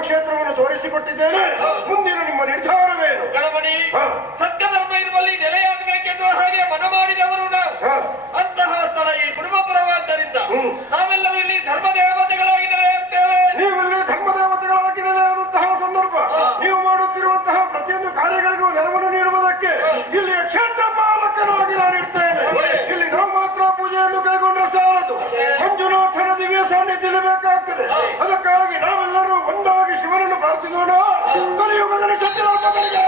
ಧರ್ಮಕ್ಷೇತ್ರವನ್ನು ತೋರಿಸಿಕೊಟ್ಟಿದ್ದೇನೆ. ಮುಂದಿನ ನಿಮ್ಮ ನಿರ್ಧಾರವೇನು? ಗಣಪತಿ, ಸತ್ಯ ಧರ್ಮ ಇರುವಲ್ಲಿ ನೆಲೆಯಾಗಬೇಕೆನ್ನುವ ಹಾಗೆ ಮನ ಮಾಡಿದವರು ನಾವು. ಅಂತಹ ಸ್ಥಳ ಈ ಕುರುಬಪುರವಾದ್ದರಿಂದ ನಾವೆಲ್ಲರೂ ಇಲ್ಲಿ ಧರ್ಮ ದೇವತೆಗಳಾಗಿ ನೆಲೆಯಾಗ್ತೇವೆ. ನೀವಿಲ್ಲಿ ಧರ್ಮ ದೇವತೆಗಳಾಗಿ ನೆಲೆಯಾದಂತಹ ಸಂದರ್ಭ, ನೀವು ಮಾಡುತ್ತಿರುವಂತಹ ಪ್ರತಿಯೊಂದು ಕಾರ್ಯಗಳಿಗೂ ನೆರವನ್ನು ನೀಡುವುದಕ್ಕೆ ಇಲ್ಲಿಯ ಕ್ಷೇತ್ರ ಪಾಲಕನಾಗಿ ನಾನಿರ್ತೇನೆ. ಇಲ್ಲಿ ನಾವು ಮಾತ್ರ ಪೂಜೆಯನ್ನು ಕೈಗೊಂಡ್ರೆ ಸಾಲದು, ಮಂಜುನಾಥನ ದಿವ್ಯ ಸಾನ್ನಿಧ್ಯ ಬೇಕಾಗ್ತದೆ. ಅದಕ್ಕಾಗಿ ನಾವೆಲ್ಲರೂ ಒಂದಾಗಿ ಶಿವನನ್ನು ಪ್ರಾರ್ಥಿಸೋಣ. ಕಲಿಯುಗದಲ್ಲಿ ಸತ್ಯಧರ್ಮಗಳಿಗೆ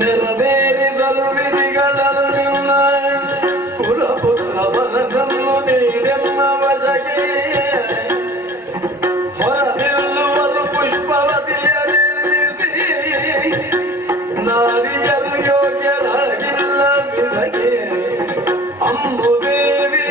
ನೆರವೇರಿಸಲು ವಿಧಿಗಳಲ್ಲಿಲ್ಲ ಕುಲಪುತ್ರವನನ್ನು ನೀಡೆಮ್ಮ ವಶಗೆ ಹೊರನಿಲ್ಲುವರು ಪುಷ್ಪವತಿಯ ನಿಲ್ಲಿಸಿ ನಾರಿಯರು ಯೋಗ್ಯರಾಗಿಲ್ಲ ವಿಧಗೆ ಅಂಬುದೇವಿ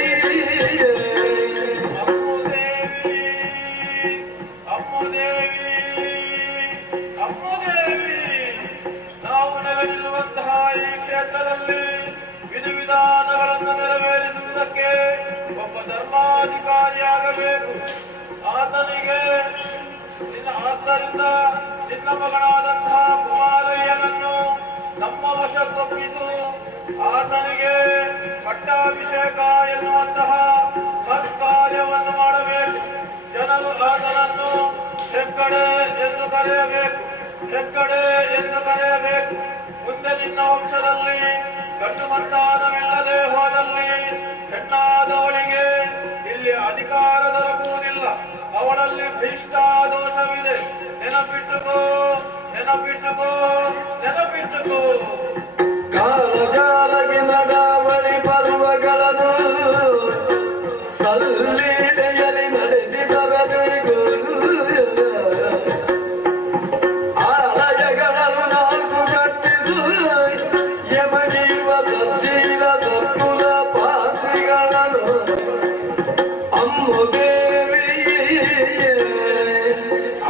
ನಿಲ್ಲುವಂತಹ ಈ ಕ್ಷೇತ್ರದಲ್ಲಿ ವಿಧಿವಿಧಾನಗಳನ್ನು ನೆರವೇರಿಸುವುದಕ್ಕೆ ಒಬ್ಬ ಧರ್ಮಾಧಿಕಾರಿಯಾಗಬೇಕು. ಆತನಿಗೆ ಆದ್ದರಿಂದ ನಿನ್ನ ಮಗನಾದಂತಹ ಕುಮಾರಯ್ಯನನ್ನು ನಮ್ಮ ವಶಕ್ಕೊಪ್ಪಿಸು. ಆತನಿಗೆ ಪಟ್ಟಾಭಿಷೇಕ ಎನ್ನುವಂತಹ ಸತ್ಕಾರ್ಯವನ್ನು ಮಾಡಬೇಕು. ಜನರು ಆತನನ್ನು ಹೆಗ್ಗಡೆ ಎಂದು ಕರೆಯಬೇಕು, ಹೆಗ್ಗಡೆ ಎಂದು ಕರೆಯಬೇಕು. ಮುಂದೆ ನಿನ್ನ ವಂಶದಲ್ಲಿ ಗಂಡು ಸಂತಾನವಿಲ್ಲದೆ ಹೋದಲ್ಲಿ ಹೆಣ್ಣಾದವಳಿಗೆ ಇಲ್ಲಿ ಅಧಿಕಾರ ದೊರಕುವುದಿಲ್ಲ. ಅವಳಲ್ಲಿ ಭ್ರಷ್ಟಾದೋಷವಿದೆ. ನೆನಪಿಟ್ಟುಕೋ, ನೆನಪಿಟ್ಟುಕೋ, ನೆನಪಿಟ್ಟುಕೋ. ಕಾಲಕಾಲಕ್ಕೆ ನಡಾವಳಿ ಪರ್ವಗಳನ್ನು ಸಲ್ಲೀಲೆಯಲ್ಲಿ ನಡೆಸಿ ಬರಬೇಕು. ಆಲಯಗಳನ್ನು ನಾಲ್ಕು ಕಟ್ಟಿಸು ಯಮಗಿರುವ ಸತ್ಶೀಲ ಸತ್ಕುಲ ಪಾತ್ರಿಗಳನ್ನು ಅಮ್ಮುದೇವಿ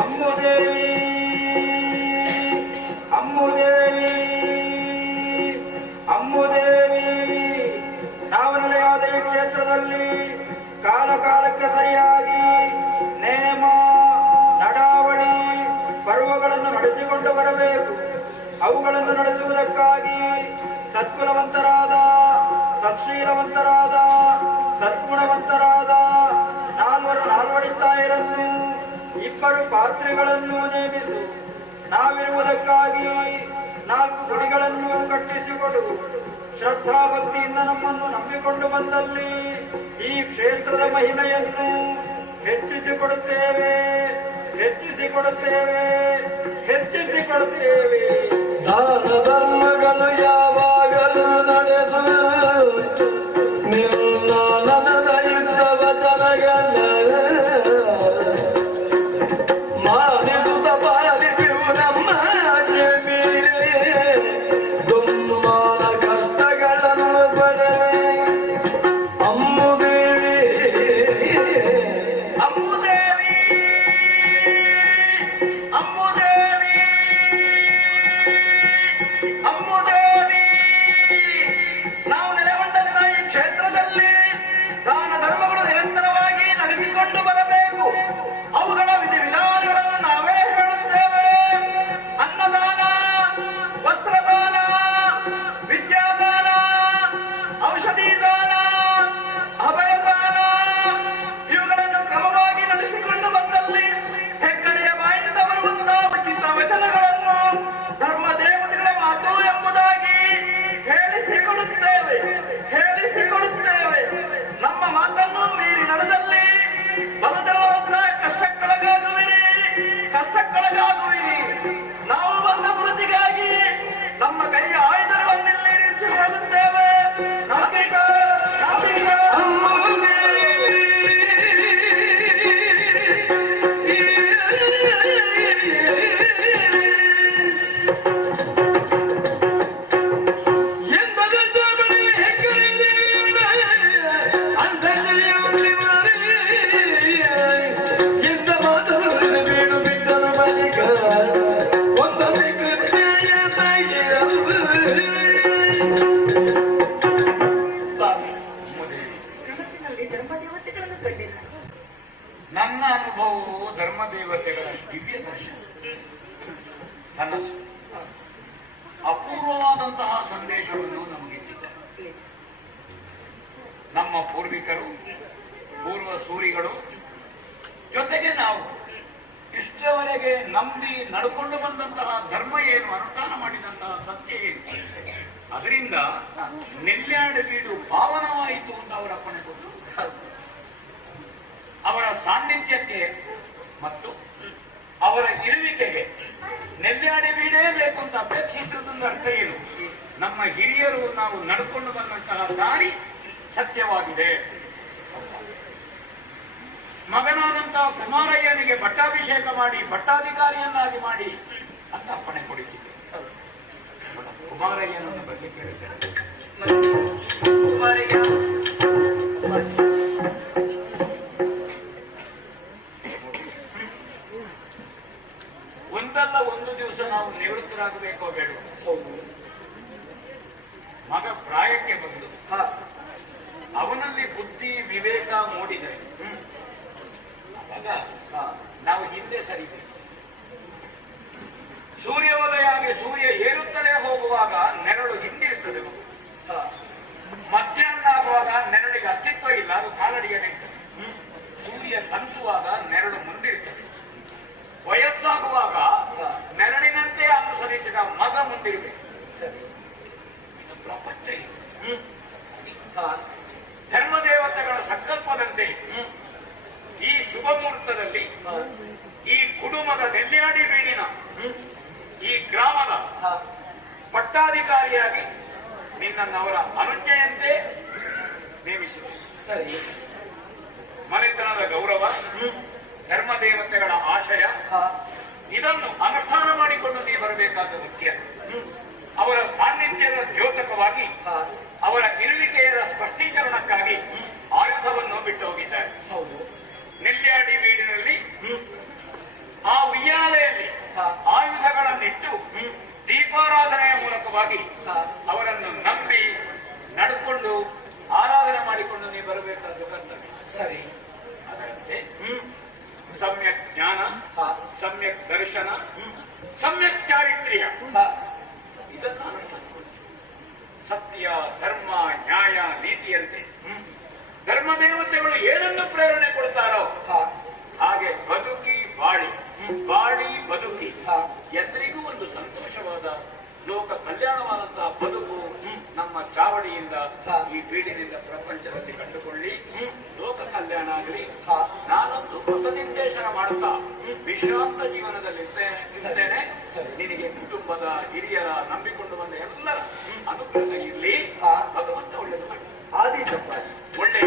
ಅಮ್ಮುದೇವಿ ಅಮ್ಮುದೇವಿ ಅಮ್ಮುದೇವಿ. ನಾವು ನೆಲೆಯಾದ ಈ ಕ್ಷೇತ್ರದಲ್ಲಿ ಕಾಲ ಕಾಲಕ್ಕೆ ಸರಿಯಾಗಿ ನೇಮ ನಡಾವಳಿ ಪರ್ವಗಳನ್ನು ನಡೆಸಿಕೊಂಡು ಬರಬೇಕು. ಅವುಗಳನ್ನು ನಡೆಸುವುದಕ್ಕಾಗಿ ಸತ್ಕುಲವಂತರಾದ, ಸತ್ಶೀಲವಂತರಾದ, ಸದ್ಗುಣವಂತರಾದ ನಾಲ್ವಡಿ ತಾಯರನ್ನು, ಇಬ್ಬರು ಪಾತ್ರಿಗಳನ್ನು ನೇಮಿಸು. ನಾವಿರುವುದಕ್ಕಾಗಿ 4 ಗುಡಿಗಳನ್ನು ಕಟ್ಟಿಸಿಕೊಡು. ಶ್ರದ್ಧಾ ಭಕ್ತಿಯಿಂದ ನಮ್ಮನ್ನು ನಂಬಿಕೊಂಡು ಬಂದಲ್ಲಿ ಈ ಕ್ಷೇತ್ರದ ಮಹಿಮೆಯನ್ನು ಹೆಚ್ಚಿಸಿಕೊಡುತ್ತೇವೆ. ಹೆಚ್ಚಿಸಿಕೊಡುತ್ತೇವೆ ಹೆಚ್ಚಿಸಿಕೊಡುತ್ತೇವೆ. ದಾನ ಧರ್ಮಗಳು ಯಾವಾಗಲೂ ನಡೆಸು ನಿನ್ನ ನನದ ಯುದ್ಧ ವಚನಗಳ ಮಾನಿಸುತ್ತ ಪಾಲಿಪೆವು ನಮ್ಮ ಮೀರೆ ದುಮ್ಮಾನ ಕಷ್ಟಗಳನ್ನು ಪಡೆ ಅಮ್ಮುದೇವಿ ಅಮ್ಮುದೇವಿ ಅಮ್ಮುದೇವಿ ಅಮ್ಮುದೇವಿ ನಾವು ನೆಲೆಗೊಂಡಂತ ಈ ಕ್ಷೇತ್ರದಲ್ಲಿ ದಾನ ಧರ್ಮಗಳು ನಿರಂತರವಾಗಿ ನಡೆಸಿಕೊಂಡು ಬರಬೇಕು. ಅವುಗಳ ವಿಧಿವಿಧಾನಗಳನ್ನು ನಾವೇ ಹೇಳುತ್ತೇವೆ. ಅನ್ನದಾನ, ವಸ್ತ್ರದಾನ, ವಿದ್ಯಾದಾನ, ಔಷಧಿ ದಾನ, ಅಭಯದಾನ ಇವುಗಳನ್ನು ಕ್ರಮವಾಗಿ ನಡೆಸಿಕೊಂಡು ಬಂದಲ್ಲಿ ಹೆಗ್ಗಡೆಯ ಬಾಯಿಂದ ಬರುವಂತಹ ಉಚಿತ ವಚನಗಳನ್ನು ಧರ್ಮ ದೇವತೆಗಳ ಮಾತು ಎಂಬುದಾಗಿ ಹೇಳಿಸಿಕೊಡುತ್ತೇವೆ ಹೇಳಿಸಿಕೊಡುತ್ತೇವೆ. ನಮ್ಮ ಮಾತನ್ನು ಮೀರಿ ನಡೆದಲ್ಲಿ ಬರುತ್ತಿರುವಂತಹ ಕಷ್ಟಕ್ಕೊಳಗಾಗುವಿರಿ ಕಷ್ಟಕ್ಕೊಳಗಾಗುವಿರಿ. ನಾವು ಬಂದ ಗುರುತಿಗಾಗಿ ನಮ್ಮ ಕೈಯ ಆಯುಧಗಳನ್ನೆಲ್ಲಿರಿಸಿ ಹೋಗುತ್ತೇವೆ. ನಂಬಿಕೆ ನಂಬಿಕೆ ಕನಸಿನಲ್ಲಿ ಧರ್ಮದೇವತೆಗಳನ್ನು ಕಂಡಿಲ್ಲ. ನನ್ನ ಅನುಭವವು ಧರ್ಮದೇವತೆಗಳ ದಿವ್ಯ ದರ್ಶನ ಕನಸು ಅಪೂರ್ವವಾದಂತಹ ಸಂದೇಶವನ್ನು ನಮಗೆ ನೀಡಿದ್ದಾರೆ. ನಮ್ಮ ಪೂರ್ವಿಕರು ಪೂರ್ವ ಸೂರಿಗಳು ಜೊತೆಗೆ ನಾವು ಇಷ್ಟವರೆಗೆ ನಂಬಿ ನಡ್ಕೊಂಡು ಬಂದಂತಹ ಧರ್ಮ ಏನು, ಅನುಷ್ಠಾನ ಮಾಡಿದಂತಹ ಸತ್ಯ ಏನು, ಅದರಿಂದ ನೆಲ್ಯಾಡು ಬೀಡು ಪಾವನವಾಯಿತು ಅಂತ ಅವರ ಅಪ್ಪಣೆ ಕೊಟ್ಟು ಅವರ ಸಾನ್ನಿಧ್ಯಕ್ಕೆ ಮತ್ತು ಅವರ ಇರುವಿಕೆಗೆ ನೆಲ್ಯಾಡಿ ಬೀಡೇ ಬೇಕು ಅಂತ ಅಪೇಕ್ಷಿಸುವುದೊಂದು ಅರ್ಥ ಏನು? ನಮ್ಮ ಹಿರಿಯರು ನಾವು ನಡ್ಕೊಂಡು ಬಂದಂತಹ ದಾರಿ ಸತ್ಯವಾಗಿದೆ. ಮಗನಾದಂತಹ ಕುಮಾರಯ್ಯನಿಗೆ ಪಟ್ಟಾಭಿಷೇಕ ಮಾಡಿ ಪಟ್ಟಾಧಿಕಾರಿಯನ್ನಾಗಿ ಮಾಡಿ ಅಂತ ಅಪ್ಪಣೆ ಕೊಡಿಸಿದೆ. ಕುಮಾರಯ್ಯನನ್ನು ಬಗ್ಗೆ ಕೇಳಿದ್ದಾರೆ. ಒಂದಲ್ಲ ಒಂದು ದಿವಸ ನಾವು ನಿವೃತ್ತರಾಗಬೇಕೋ ಬೇಡ. ಮಗ ಪ್ರಾಯಕ್ಕೆ ಬಂದು ಅವನಲ್ಲಿ ಬುದ್ಧಿ ವಿವೇಕ ಮೂಡಿದರೆ ಆಗ ನಾವು ಹಿಂದೆ ಸರಿಬೇಕು. ಸೂರ್ಯೋದಯ ಆಗಿ ಸೂರ್ಯ ಏರುತ್ತಲೇ ಹೋಗುವಾಗ ನೆರಳು ಹಿಂದಿರುತ್ತದೆ. ಮಧ್ಯಾಹ್ನ ಆಗುವಾಗ ನೆರಳಿಗೆ ಅಸ್ತಿತ್ವ ಇಲ್ಲ, ಅದು ಕಾಲಡಿಗೆ ನಿಂತದೆ. ಸೂರ್ಯ ತಂತುವಾಗ ನೆರಳು ಮುಂದಿರುತ್ತದೆ. ವಯಸ್ಸಾಗುವಾಗ ನೆರಳಿನಂತೆ ಅನುಸರಿಸಿದ ಮಗ ಮುಂದಿರಬೇಕು. ಇದು ಪ್ರಪಂಚ. ಧರ್ಮದೇವತೆಗಳ ಸಂಕಲ್ಪದಂತೆ ಈ ಶುಭ ಮುಹೂರ್ತದಲ್ಲಿ ಈ ಕುಟುಂಬದ ನೆಲ್ಯಾಡಿ ಬೀಡಿನ ಈ ಗ್ರಾಮದ ಪಟ್ಟಾಧಿಕಾರಿಯಾಗಿ ನಿನ್ನವರ ಅನುಜ್ಞೆಯಂತೆ ನೇಮಿಸಿದೆ. ಸರಿ. ಮನೆತನದ ಗೌರವ, ಧರ್ಮದೇವತೆಗಳ ಆಶಯ, ಇದನ್ನು ಅನುಷ್ಠಾನ ಮಾಡಿಕೊಂಡು ನೀವು ಬರಬೇಕಾದ ಮುಖ್ಯ. ಅವರ ಸಾನ್ನಿಧ್ಯದ ದ್ಯೋತಕವಾಗಿ ಅವರ ಇರುವಿಕೆಯ ಸ್ಪಷ್ಟೀಕರಣಕ್ಕಾಗಿ ಆಯುಧವನ್ನು ಬಿಟ್ಟು ಹೋಗಿದ್ದಾರೆ. ನೆಲ್ಯಾಡಿ ಬೀಡಿನಲ್ಲಿ ಆ ಉಯ್ಯಾಲೆಯಲ್ಲಿ ಆಯುಧಗಳನ್ನಿಟ್ಟು ದೀಪಾರಾಧನೆಯ ಮೂಲಕವಾಗಿ ಅವರನ್ನು ನಂಬಿ ನಡ್ಕೊಂಡು ಆರಾಧನೆ ಮಾಡಿಕೊಂಡು ನೀವು ಬರಬೇಕಾದ ಕರ್ತವ್ಯ. ಸರಿ. ಅದರಂತೆ ಸಮ್ಯಕ್ ಜ್ಞಾನ, ಸಮ್ಯಕ್ ದರ್ಶನ, ಸಮ್ಯಕ್ ಚಾರಿತ್ರ್ಯ ಇದನ್ನು ಅನುಷ್ಠಾನ ಮಾಡಿ ಸತ್ಯ, ಧರ್ಮ, ನ್ಯಾಯ, ನೀತಿಯಂತೆ ಧರ್ಮದೇವತೆಗಳು ಏನನ್ನು ಪ್ರೇರಣೆ ಕೊಡ್ತಾರೋ ಹಾಗೆ ಬದುಕಿ ಬಾಳಿ ಬದುಕಿ ಎಲ್ಲರಿಗೂ ಒಂದು ಸಂತೋಷವಾದ ಲೋಕ ಕಲ್ಯಾಣವಾದಂತಹ ಬದುಕು ನಮ್ಮ ಚಾವಡಿಯಿಂದ ಈ ಬೀಡಿನಿಂದ ಪ್ರಪಂಚದಲ್ಲಿ ಕಂಡುಕೊಳ್ಳಿ ಲೋಕ ಕಲ್ಯಾಣ ಆಗಲಿ. ನಾನೊಂದು ಹೊಸ ನಿರ್ದೇಶನ ಮಾಡುತ್ತಾ ವಿಶ್ರಾಂತ ಜೀವನದಲ್ಲಿ ಇರ್ತೇನೆ. ನಿನಗೆ ಕುಟುಂಬದ ಹಿರಿಯರ ನಂಬಿಕೊಂಡು ಬಂದ ಎಲ್ಲರ ಅನುಗ್ರಹ ಇರಲಿ. ಭಗವಂತ ಒಳ್ಳೆಯದು ಮಾಡಿ. ಆದೀತಪ್ಪ ಒಳ್ಳೆ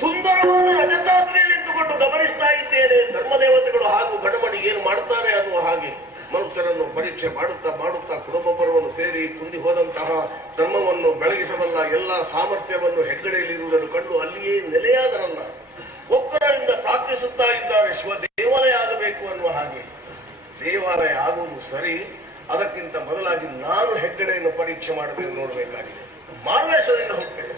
ಸುಂದರವಾದ ರಜತಾದ್ರಿಯಲ್ಲಿ ಇದ್ದುಕೊಂಡು ಗಮನಿಸ್ತಾ ಇದ್ದೇನೆ. ಧರ್ಮದೇವತೆಗಳು ಹಾಗೂ ಗಣಮಣಿ ಏನು ಮಾಡ್ತಾರೆ ಅನ್ನುವ ಹಾಗೆ ಮನುಷ್ಯರನ್ನು ಪರೀಕ್ಷೆ ಮಾಡುತ್ತಾ ಮಾಡುತ್ತಾ ಕುಟುಂಬ ಪರ್ವವನ್ನು ಸೇರಿ ಕುಂದಿ ಹೋದಂತಹ ಧರ್ಮವನ್ನು ಬೆಳಗಿಸಬಲ್ಲ ಎಲ್ಲ ಸಾಮರ್ಥ್ಯವನ್ನು ಹೆಗ್ಗಡೆಯಲ್ಲಿರುವುದನ್ನು ಕಂಡು ಅಲ್ಲಿಯೇ ನೆಲೆಯಾದರಲ್ಲ. ಒಕ್ಕರದಿಂದ ಪ್ರಾರ್ಥಿಸುತ್ತಾ ಇದ್ದಾರೆ ಶಿವ ದೇವಾಲಯ ಆಗಬೇಕು ಅನ್ನುವ ಹಾಗೆ. ದೇವಾಲಯ ಆಗುವುದು ಸರಿ, ಅದಕ್ಕಿಂತ ಮೊದಲಾಗಿ ನಾನು ಹೆಗ್ಗಡೆಯನ್ನು ಪರೀಕ್ಷೆ ಮಾಡಬೇಕು, ನೋಡಬೇಕಾಗಿದೆ. ಮಾರುವೇಷದಿಂದ ಹೋಗ್ತೇನೆ.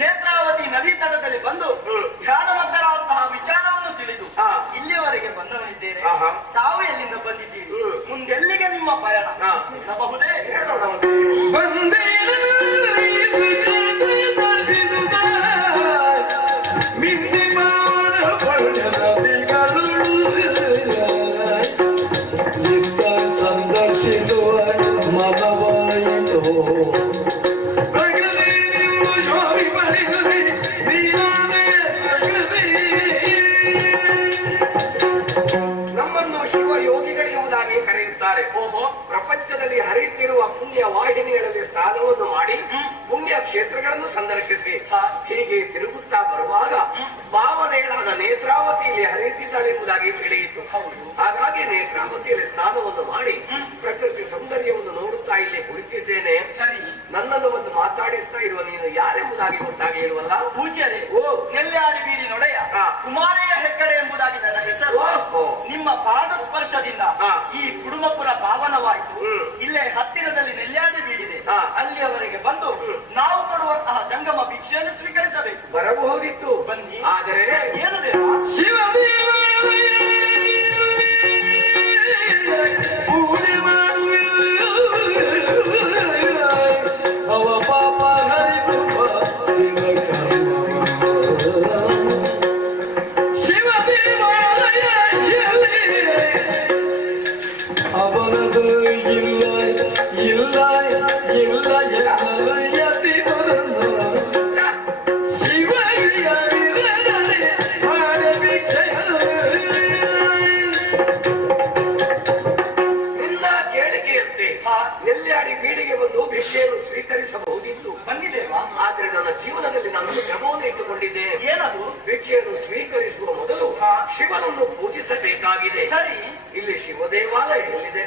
ನೇತ್ರಾವತಿ ನದಿ ತಟದಲ್ಲಿ ಬಂದು ಧ್ಯಾನಮಗ್ನರಾದಂತಹ ವಿಚಾರವನ್ನು ತಿಳಿದು ಇಲ್ಲಿಯವರೆಗೆ ಬಂದವನಿದ್ದೇನೆ. ತಾವು ಎಲ್ಲಿಂದ ಬಂದಿದ್ದೀರಿ? ಮುಂದೆಲ್ಲಿಗೆ ನಿಮ್ಮ ಪಯಣ ಬಹುದೇ ಸಂದರ್ಶಿಸುವ ಮನವಾಯಿತು. ನಮ್ಮನ್ನು ಶಿವ ಯೋಗಿಗಳೆಂಬುದಾಗಿ ಕರೆಯುತ್ತಾರೆ. ಪ್ರಪಂಚದಲ್ಲಿ ಹರಿಯುತ್ತಿರುವ ಪುಣ್ಯ ವಾಹಿನಿಗಳಲ್ಲಿ ಸ್ನಾನವನ್ನು ಮಾಡಿ ಪುಣ್ಯ ಕ್ಷೇತ್ರಗಳನ್ನು ಸಂದರ್ಶಿಸಿ ಹೀಗೆ ತಿರುಗುತ್ತಾ ಬರುವಾಗ ಭಾವನೆಗಳಾದ ನೇತ್ರಾವತಿಯಲ್ಲಿ ಹರಿಯುತ್ತಿದ್ದಾಳೆ ಎಂಬುದಾಗಿ ತಿಳಿಯಿತು. ಹಾಗಾಗಿ ನೇತ್ರಾವತಿಯಲ್ಲಿ ಸ್ನಾನವನ್ನು ಮಾಡಿ ಪ್ರಕೃತಿ ಸೌಂದರ್ಯವನ್ನು ನೋಡುತ್ತಾ ಇಲ್ಲಿ ಕುಳಿತಿದ್ದೇನೆ. ಸರಿ, ನನ್ನನ್ನು ಒಂದು ಮಾತಾಡಿಸ್ತಾ ಇರುವ ನೀನು ಯಾರೆಂಬುದಾಗಿ ಗೊತ್ತಾಗಿ ಇರುವಲ್ಲ? ಪೂಜ್ಯರೇ, ನೆಲ್ಯಾಡಿ ಬೀದಿ ನೊಡೆಯ ಕುಮಾರಯ್ಯ ಹೆಕ್ಕಡೆ ಎಂಬುದಾಗಿ ನನ್ನ ಹೆಸರು. ನಿಮ್ಮ ಪಾದ ಸ್ಪರ್ಶದಿಂದ ಈ ಕುಡುಮಪುರ ಪಾವನವಾಯಿತು. ಇಲ್ಲೇ ಹತ್ತಿರದಲ್ಲಿ ನೆಲ್ಯಾಡಿ ಬೀಡಿದೆ, ಅಲ್ಲಿಯವರೆಗೆ ಬಂದು ನಾವು ಕೊಡುವಂತಹ ಜಂಗಮ ಭಿಕ್ಷೆಯನ್ನು ಸ್ವೀಕರಿಸಬೇಕು. ಬರಬಹುದಿತ್ತು, ಬನ್ನಿ. ಆದರೆ ಏನು ದೇವ? ಪೂಜೆ ಅವ ಪಾಪ ಹರಿಸುವ ಶಿವ ದೇವಾಲಯಲ್ಲಿ ಅವನದು ಇಲ್ಲ ಇಲ್ಲ ಇಲ್ಲ ಎನ್ನಲು ಯತಿ ಬರಲು ಶಿವ ನಿನ್ನ ಕೇಳಿಕೆಯಂತೆ ನೆಲ್ಯಾಡಿ ಬೀಡಿಗೆ ಬಂದು ಭಿಕ್ಷೆಯನ್ನು ಸ್ವೀಕರಿಸಬಹುದಿತ್ತು. ಬನ್ನಿದೇವಾ. ಆದ್ರೆ ನನ್ನ ಜೀವನದಲ್ಲಿ ನಾನು ಕ್ರಮವನ್ನು ಇಟ್ಟುಕೊಂಡಿದ್ದೇನೆ. ಏನದು? ಭಿಕ್ಷೆಯನ್ನು ಸ್ವೀಕರಿಸುವ ಮೊದಲು ಶಿವನನ್ನು ಪೂಜಿಸಬೇಕಾಗಿದೆ. ಸರಿ, ಇಲ್ಲಿ ಶಿವ ದೇವಾಲಯ ಎಲ್ಲಿದೆ?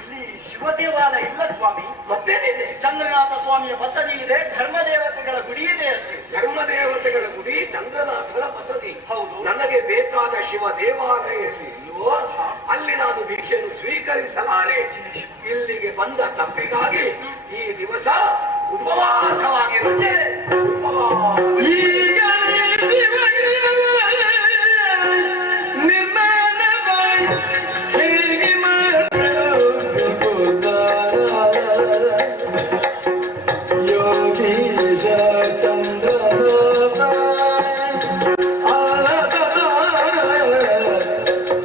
ಇಲ್ಲಿ ಶಿವ ದೇವಾಲಯ ಇಲ್ಲ ಸ್ವಾಮಿ. ಮತ್ತೇನಿದೆ? ಚಂದ್ರನಾಥ ಸ್ವಾಮಿಯ ಬಸದಿ ಇದೆ, ಧರ್ಮ ದೇವತೆಗಳ ಗುಡಿ ಇದೆ ಅಷ್ಟೇ. ಧರ್ಮ ದೇವತೆಗಳ ಗುಡಿ, ಚಂದ್ರನಾಥನ ಬಸದಿ. ಹೌದು. ನನಗೆ ಬೇಕಾದ ಶಿವ ದೇವಾಲಯ ಇಲ್ವೋ ಅಲ್ಲಿ ನಾನು ಭಿಕ್ಷೆಯನ್ನು ಸ್ವೀಕರಿಸಲಾರೆ. ಇಲ್ಲಿಗೆ ಬಂದ ತಪ್ಪಿಗಾಗಿ ಈ ದಿವಸ ಉಪವಾಸವಾಗಿರುತ್ತೆ.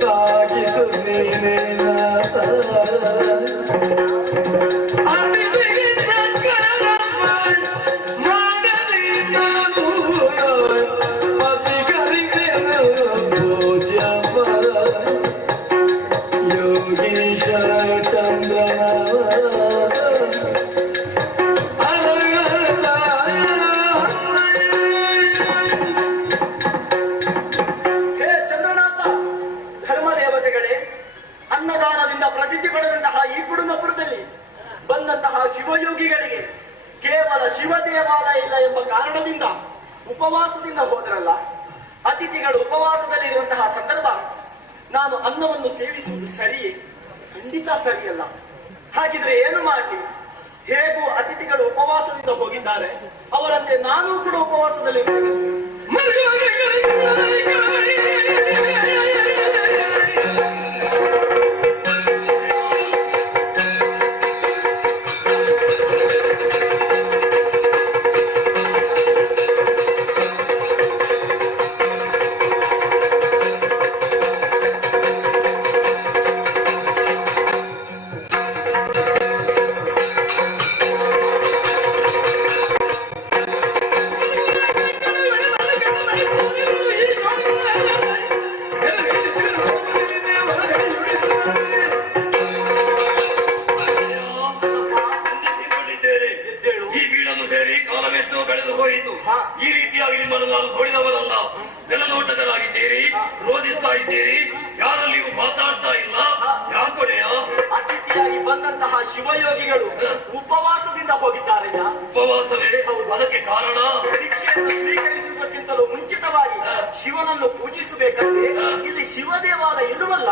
ಸಾಗಿಸು ಬಂದಂತಹ ಶಿವಯೋಗಿಗಳಿಗೆ ಕೇವಲ ಶಿವ ದೇವಾಲಯ ಇಲ್ಲ ಎಂಬ ಕಾರಣದಿಂದ ಉಪವಾಸದಿಂದ ಹೋದರಲ್ಲ. ಅತಿಥಿಗಳು ಉಪವಾಸದಲ್ಲಿರುವಂತಹ ಸಂದರ್ಭ ನಾನು ಅನ್ನವನ್ನು ಸೇವಿಸುವುದು ಸರಿಯೇ? ಖಂಡಿತ ಸರಿಯಲ್ಲ. ಹಾಗಿದ್ರೆ ಏನು ಮಾಡಲಿ? ಹೇಗೂ ಅತಿಥಿಗಳು ಉಪವಾಸದಿಂದ ಹೋಗಿದ್ದಾರೆ, ಅವರಂತೆ ನಾನೂ ಕೂಡ ಉಪವಾಸದಲ್ಲಿ ಈ ಬೀಡನ್ನು ಸೇರಿ ಕಾಲವೆಷ್ಟೋ ಕಳೆದು ಹೋಯಿತು. ಈ ರೀತಿಯಾಗಿ ನಿಮ್ಮನ್ನು ನಾನು ನೋಡಿದವರಲ್ಲ. ನೆಲನೋಟಕರಾಗಿದ್ದೀರಿ, ರೋಧಿಸ್ತಾ ಇದ್ದೀರಿ, ಯಾರಲ್ಲಿಯೂ ಮಾತಾಡ್ತಾ ಇಲ್ಲ. ಯಾಕೊಡೆಯ ಅತಿಥಿಯಾಗಿ ಬಂದಂತಹ ಶಿವಯೋಗಿಗಳು ಉಪವಾಸದಿಂದ ಹೋಗಿದ್ದಾರೆಯಾ? ಉಪವಾಸವೇ ಅದಕ್ಕೆ ಕಾರಣ? ಪರೀಕ್ಷೆಯನ್ನು ಸ್ವೀಕರಿಸುವುದಕ್ಕಿಂತಲೂ ಮುಂಚಿತವಾಗಿ ಶಿವನನ್ನು ಪೂಜಿಸಬೇಕಂತೆ ಇಲ್ಲಿ ಶಿವ ದೇವಾಲಯ ಇಲ್ಲವಲ್ಲ.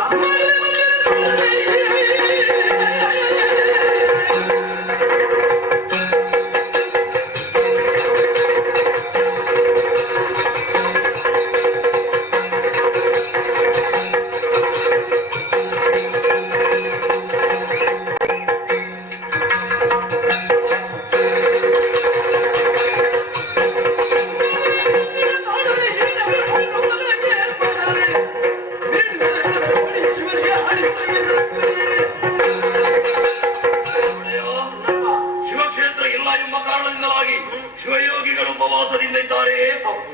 ಶಿವಕ್ಷೇತ್ರ ಇಲ್ಲ ಎಂಬ ಕಾರಣದಿಂದಲಾಗಿ ಶಿವಯೋಗಿಗಳು ಉಪವಾಸದಿಂದ ಇದ್ದಾರೆ.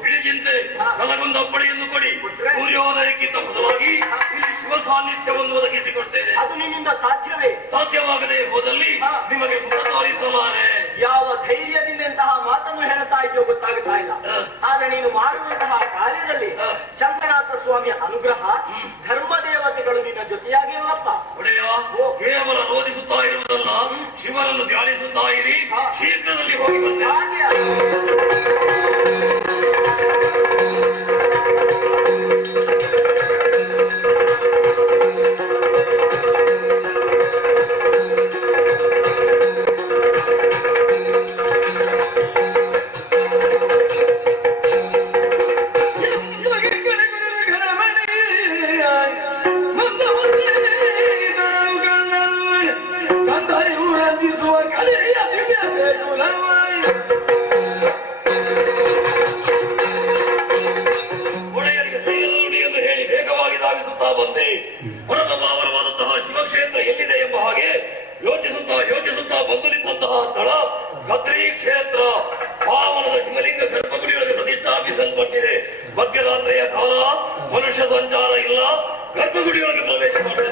ಬಿಳಿಜಿಂತೆ ನನಗೊಂದು ಅಪ್ಪಣೆಯನ್ನು ಕೊಡಿ. ಸೂರ್ಯೋದಯಕ್ಕಿಂತ ಮೊದಲಾಗಿ ಇಲ್ಲಿ ಶಿವ ಸಾನ್ನಿಧ್ಯವನ್ನು ಒದಗಿಸಿಕೊಡ್ತೇನೆ. ಅದು ನಿನ್ನಿಂದ ಸಾಧ್ಯವೇ? ಸಾಧ್ಯವಾಗದೆ ಹೋದಲ್ಲಿ ನಿಮಗೆ ಮುಖ ತೋರಿಸಲಾರೆ. ಯಾವ ಧೈರ್ಯದಿಂದ ಇಂತಹ ಮಾತನ್ನು ಹೇಳ್ತಾ ಇದೆಯೋ ಗೊತ್ತಾಗುತ್ತಾ ಇಲ್ಲ. ಆದ್ರೆ ನೀನು ಮಾಡುವಂತಹ ಕಾರ್ಯದಲ್ಲಿ ಚಂದ್ರನಾಥ ಸ್ವಾಮಿಯ ಅನುಗ್ರಹ, ಧರ್ಮ ದೇವತೆಗಳು ನಿನ್ನ ಜೊತೆಯಾಗಿರಲಪ್ಪ. ಒಡೆಯ, ಕೇವಲ ರೋಧಿಸುತ್ತಾ ಇರುವುದಲ್ಲ, ಶಿವನನ್ನು ಧ್ಯಾನಿಸುತ್ತಾ ಇರಿ. ಶೀಘ್ರದಲ್ಲಿ ಹೋಗಿ ಬಂದೆ. ಒಡೆಯರಿಗೆ ಸೈನ್ಯದ ನುಡಿಯನ್ನು ಹೇಳಿ ವೇಗವಾಗಿ ಧಾವಿಸುತ್ತಾ ಬಂದೆ. ಪರಮ ಪಾವನವಾದಂತಹ ಶಿವಕ್ಷೇತ್ರ ಎಲ್ಲಿದೆ ಎಂಬ ಹಾಗೆ ಯೋಚಿಸುತ್ತಾ ಬಂದು ನಿಂತಹ ಸ್ಥಳ ಕದ್ರಿ ಕ್ಷೇತ್ರ. ಪಾವನದ ಶಿವಲಿಂಗ ಗರ್ಭಗುಡಿಯೊಳಗೆ ಪ್ರತಿಷ್ಠಾಪಿಸಲ್ಪಟ್ಟಿದೆ. ಮಧ್ಯರಾತ್ರಿಯ ಕಾಲ, ಮನುಷ್ಯ ಸಂಚಾರ ಇಲ್ಲ. ಗರ್ಭಗುಡಿಯೊಳಗೆ ಪ್ರವೇಶ ಮಾಡಿದೆ.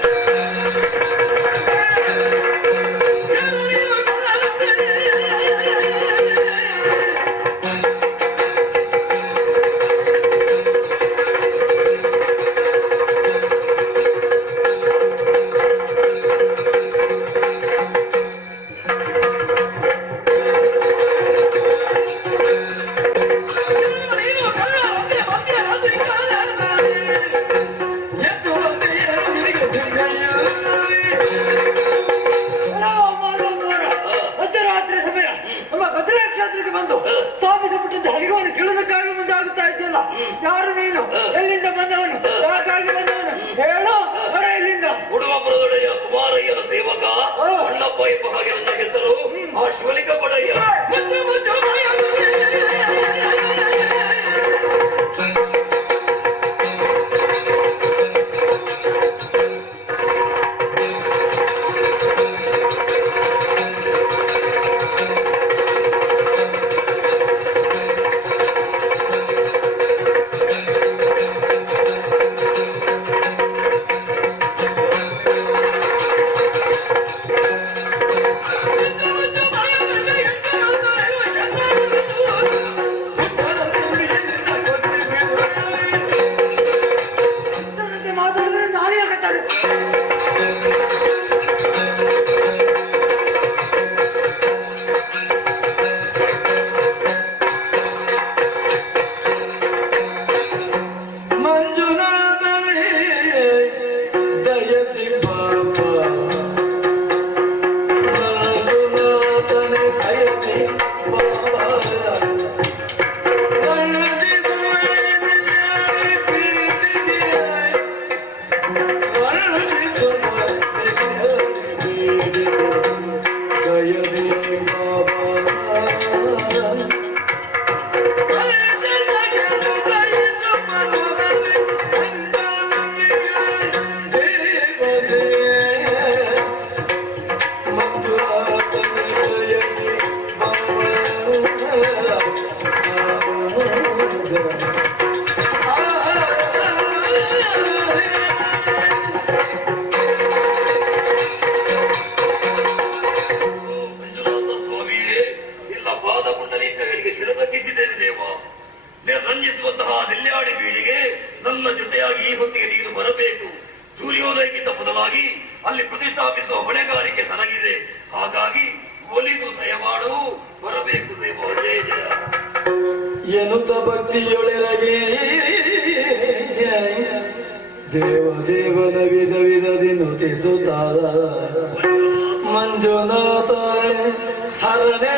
ಮಧ್ಯರಾತ್ರಿ ಸಮಯ ನಮ್ಮ ಭದ್ರಾ ಕ್ಷೇತ್ರಕ್ಕೆ ಬಂದು ಸ್ಥಾಪಿಸಲ್ಪಟ್ಟಂತೆ ಹರಿಗೋವನ್ನು ಕೇಳುವುದಕ್ಕಾಗಿ ಮುಂದಾಗುತ್ತಾ ಇದೆಯಲ್ಲ. ಯಾರು ನೀನು? ಎಲ್ಲಿಂದ ಬಂದವನು? ಯಾಕಾಗಿ ಬಂದವನು? ಹೇಳು. ಹೊರ ಇಲ್ಲಿಂದ. ಉಡುಮಪುರದೊಡೆಯ ಕುಮಾರಯ್ಯನ ಸೇವಕ ಅಣ್ಣಪ್ಪ ಎಂಬ ಹಾಗೆ ನನ್ನ ಹೆಸರು. ಆ ಶಿವಲಿಂಗ ಪಡಯ್ಯ. ಎನ್ನುತ್ತ ಭಕ್ತಿಯೊಳೆರಗೆ ದೇವದೇವನ ವಿಧ ವಿಧದಿ ನುತಿಸುತ್ತ ಮಂಜುನಾಥ ಹರನೇ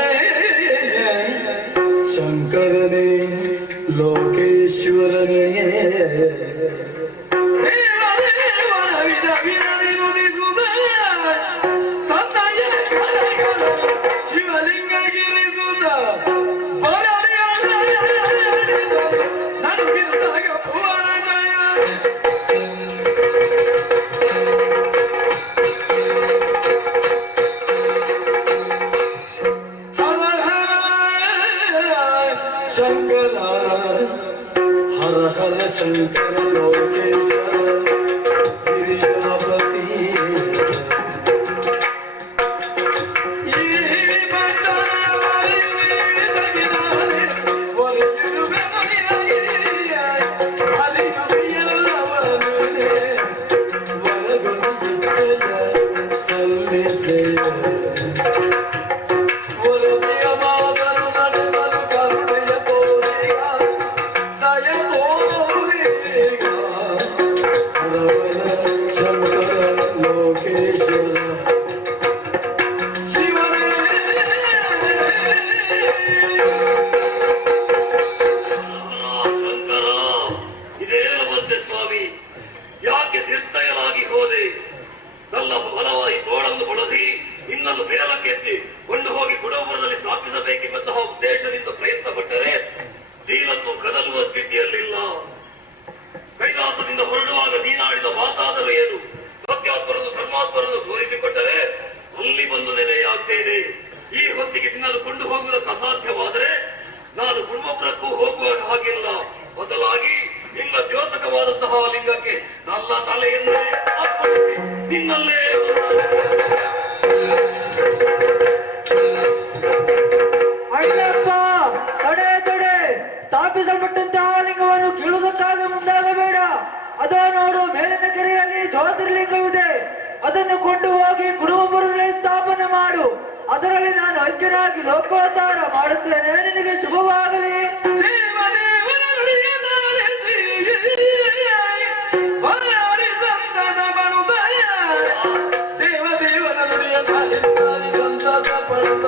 ಶಂಕರನೇ ಲೋಕೇಶ್ವರನೇ ದೇವದೇವನ ವಿಧ ವಿಧದಿ ನುತಿಸುತ್ತ ತನ್ನಯ ಕರಗಳು ಶಿವಲಿಂಗ ಗಿರಿಸುತ್ತ ನಡುಗಿರುತ್ತಾಗ ಭುವನ ಜಯ ಶಂಕರ ಹರ ಹರ ಶಂಕರ ಲೋಕೇಶ್ವರ ಗಿರಿಜಾಪತಿ ಈ ಬಂಧನ ಒಲಿಯುವೆ ಅಲಿಯುವೆಲ್ಲವನೇ ಒಳಗೊಳಗಿದ್ದಯ ಸಲ್ಲಿಸೆಯ ಒಲುಮೆಯ ಮಾತನು ನಡೆಸಲು ಕರುಣೆಯ ತೋರಿಗ ದಯ ತೋರಿಗ ಹರವರ ಶಂಕರ ಲೋಕೇಶ್ವರ ಶಿವನೇ ಶಂಕರ ಇದೇನ ಬಂದೆ ಸ್ವಾಮಿ, ಯಾಕೆ ನಿರ್ದಯಲಾಗಿ ಹೋದೆ? ನನ್ನ ಬಲವಾಗಿ ತೋಳನ್ನು ಬಳಸಿ ನಿನ್ನನ್ನು ಮೇಲಕ್ಕೆತ್ತಿ ಕೊಂಡು ಹೋಗಿ ಗುಡಂಬರದಲ್ಲಿ ಸ್ಥಾಪಿಸಬೇಕೆಂಬಂತಹ ಉದ್ದೇಶದಿಂದ ಪ್ರಯತ್ನ ಪಟ್ಟರೆ ನೀನಂತೂ ಕದಲುವ ಸ್ಥಿತಿಯಲ್ಲಿಲ್ಲ. ಕೈಲಾಸದಿಂದ ಹೊರಡುವಾಗ ನೀನಾಡಿದ ಮಾತಾದರೂ ಏನು? ಸತ್ಯಾತ್ಮರನ್ನು ಧರ್ಮಾತ್ಮರನ್ನು ತೋರಿಸಿಕೊಟ್ಟರೆ ಅಲ್ಲಿ ಬಂದು ನೆಲೆಯಾಗ್ತೇನೆ. ಈ ಹೊತ್ತಿಗೆ ನಿನ್ನನ್ನು ಕೊಂಡು ಹೋಗುವುದಕ್ಕೆ ಅಸಾಧ್ಯವಾದರೆ ನಾನು ಗುಡ್ಮಪುರಕ್ಕೂ ಹೋಗುವ ಹಾಗಿಲ್ಲ. ಬದಲಾಗಿ ನಿನ್ನ ದ್ಯೋತಕವಾದಂತಹ ಲಿಂಗಕ್ಕೆ ನನ್ನ ತಲೆಯನ್ನೇ ಅರ್ಪಿಸಿ ನಿನ್ನಲ್ಲೇ ಅಣ್ಣಪ್ಪ ತಡೆ ತಡೆ, ಸ್ಥಾಪಿಸಲ್ಪಟ್ಟಂತಹ ಲಿಂಗವನ್ನು ಕೀಳುವುದಕ್ಕಾಗಿ ಮುಂದಾಗಬೇಡ. ಅದೋ ನೋಡು, ಮೇಲಿನ ಕೆರೆಯಲ್ಲಿ ಜ್ಯೋತಿರ್ಲಿಂಗವಿದೆ. ಅದನ್ನು ಕೊಂಡು ಹೋಗಿ ಕುಡುಂಬದಲ್ಲಿ ಸ್ಥಾಪನೆ ಮಾಡು. ಅದರಲ್ಲಿ ನಾನು ಐಕ್ಯನಾಗಿ ಲೋಕೋದ್ಧಾರ ಮಾಡುತ್ತೇನೆ. ನಿನಗೆ ಶುಭವಾಗಲಿ. ದೇವದೇವನ ನುಡಿಯ ತಾಳಿ ಸಂತಸ ಪಡುತ್ತ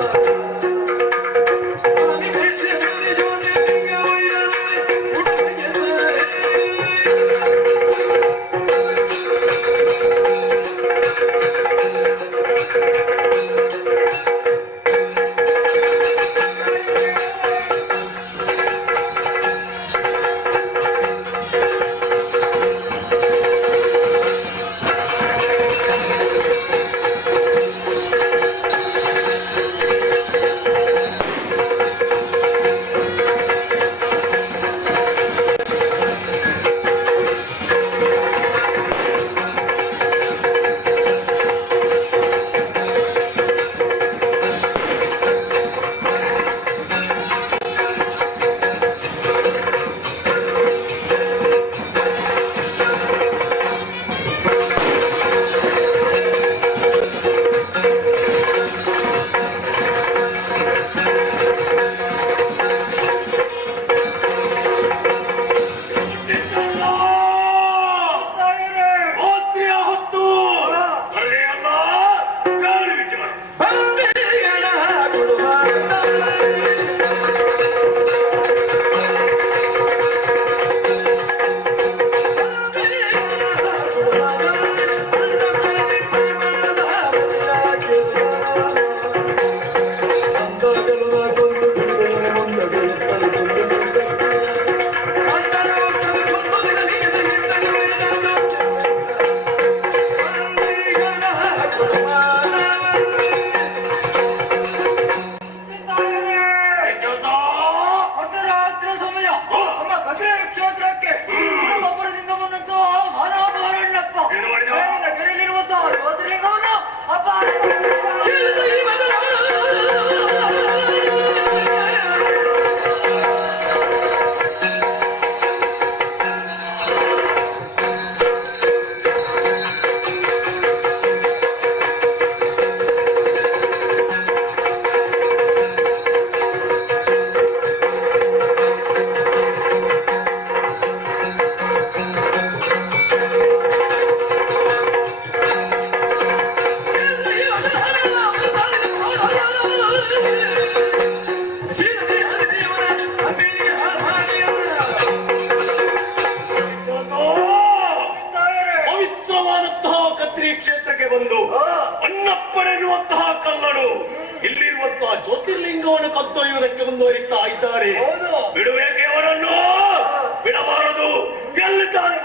ಜ್ಯೋತಿರ್ಲಿಂಗವನ್ನು ಕತ್ತೊಯ್ಯುವುದಕ್ಕೆ ಮುಂದುವರಿತಾ ಇದ್ದಾರೆ. ಬಿಡಬೇಕೆ ಅವರನ್ನು? ಬಿಡಬಾರದು. ಗೆಲ್ಲಿದ್ದಾರೆ.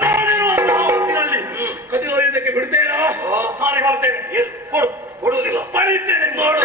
ನಾನಿರುವಂತಹ ಹೊತ್ತಿನಲ್ಲಿ ಕದಿಯೊಯ್ಯುವುದಕ್ಕೆ ಬಿಡ್ತೇನಾ? ಸಾರಿ ಮಾಡ್ತೇನೆ. ಕೊಡುವುದಿಲ್ಲ, ಪಡಿತೇನೆ ನೋಡು.